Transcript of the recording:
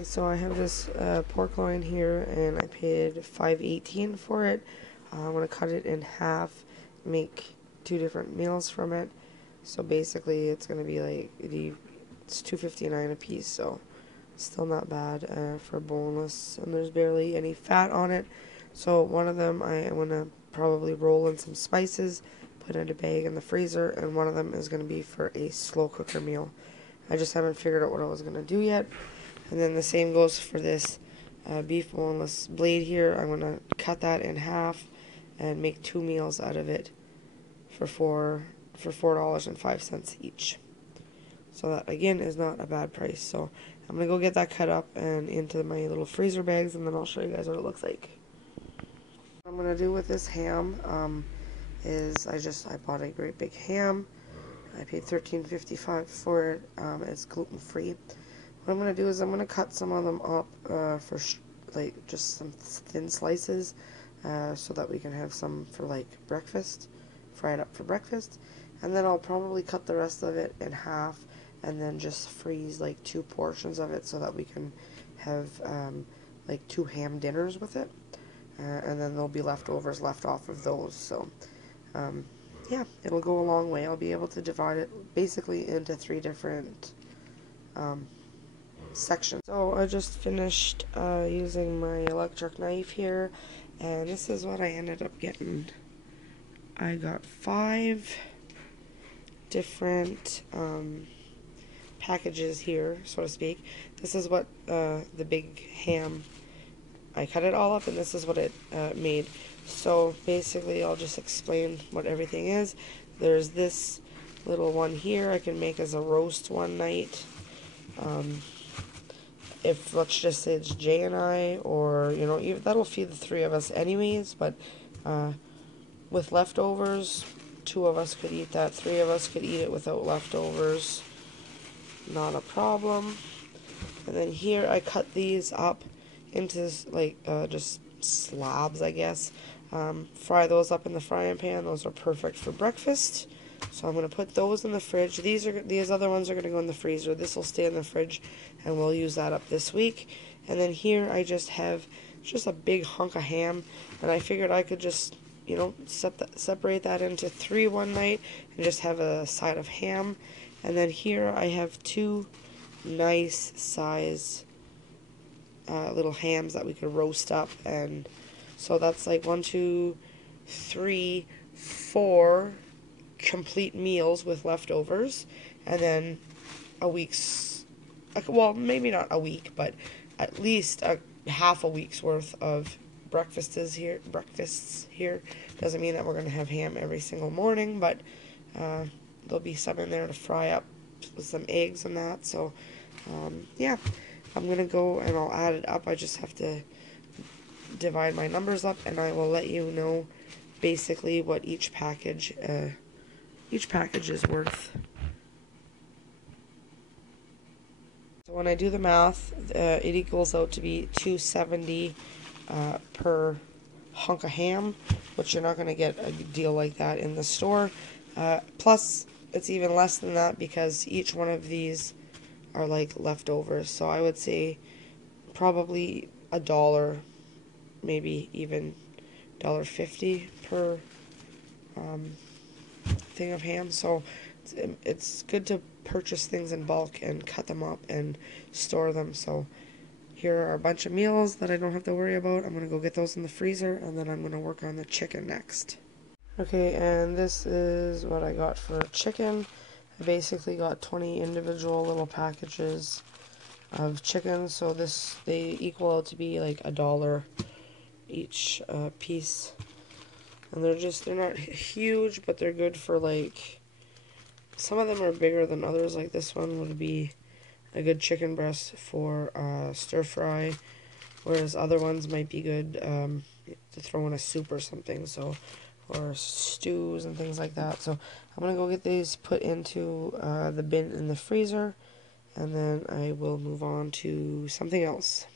Okay, so I have this pork loin here, and I paid $5.18 for it. I'm gonna cut it in half, make two different meals from it. So basically, it's gonna be like it's $2.59 a piece, so still not bad for boneless. And there's barely any fat on it. So one of them I'm gonna probably roll in some spices, put in a bag in the freezer, and one of them is gonna be for a slow cooker meal. I just haven't figured out what I was gonna do yet. And then the same goes for this beef boneless blade here. I'm going to cut that in half and make two meals out of it for $4.05 each. So that, again, is not a bad price. So I'm going to go get that cut up and into my little freezer bags, and then I'll show you guys what it looks like. What I'm going to do with this ham is I bought a great big ham. I paid $13.55 for it. It's gluten-free. What I'm going to do is I'm going to cut some of them up for like just some thin slices so that we can have some for like breakfast, fry it up for breakfast. And then I'll probably cut the rest of it in half and then just freeze like two portions of it so that we can have like two ham dinners with it. And then there'll be leftovers left off of those. So yeah, it'll go a long way. I'll be able to divide it basically into three different section. So I just finished using my electric knife here, and this is what I ended up getting. I got 5 different packages here, so to speak. This is what the big ham, I cut it all up, and this is what it made. So basically I'll just explain what everything is. There's this little one here I can make as a roast one night. If, let's just say it's Jay and I, or, you know, that'll feed the 3 of us anyways, but with leftovers, 2 of us could eat that, 3 of us could eat it without leftovers, not a problem. And then here I cut these up into, like, just slabs, I guess. Fry those up in the frying pan. Those are perfect for breakfast. So I'm going to put those in the fridge. These other ones are going to go in the freezer. This will stay in the fridge, and we'll use that up this week. And then here I just have just a big hunk of ham, and I figured I could just, you know, separate that into 3 one night and just have a side of ham. And then here I have 2 nice size little hams that we could roast up, and so that's like 1, 2, 3, 4 complete meals with leftovers, and then a week's, well, maybe not a week, but at least half a week's worth of breakfasts here. Doesn't mean that we're going to have ham every single morning, but there'll be some in there to fry up with some eggs and that. So yeah, I'm going to go and I'll add it up. I just have to divide my numbers up, and I will let you know basically what each package is worth. So when I do the math, it equals out to be $2.70 per hunk of ham, which you're not going to get a deal like that in the store. Plus, it's even less than that because each one of these are like leftovers. So I would say probably $1, maybe even $1.50 per thing of ham. So it's good to purchase things in bulk and cut them up and store them. So here are a bunch of meals that I don't have to worry about. I'm going to go get those in the freezer, and then I'm going to work on the chicken next. Okay, and this is what I got for chicken. I basically got 20 individual little packages of chicken, so they equal out to be like $1 each piece. And they're not huge, but they're good for, like, some of them are bigger than others. Like this one would be a good chicken breast for stir fry, whereas other ones might be good to throw in a soup or something, so, or stews and things like that. So I'm going to go get these put into the bin in the freezer, and then I will move on to something else.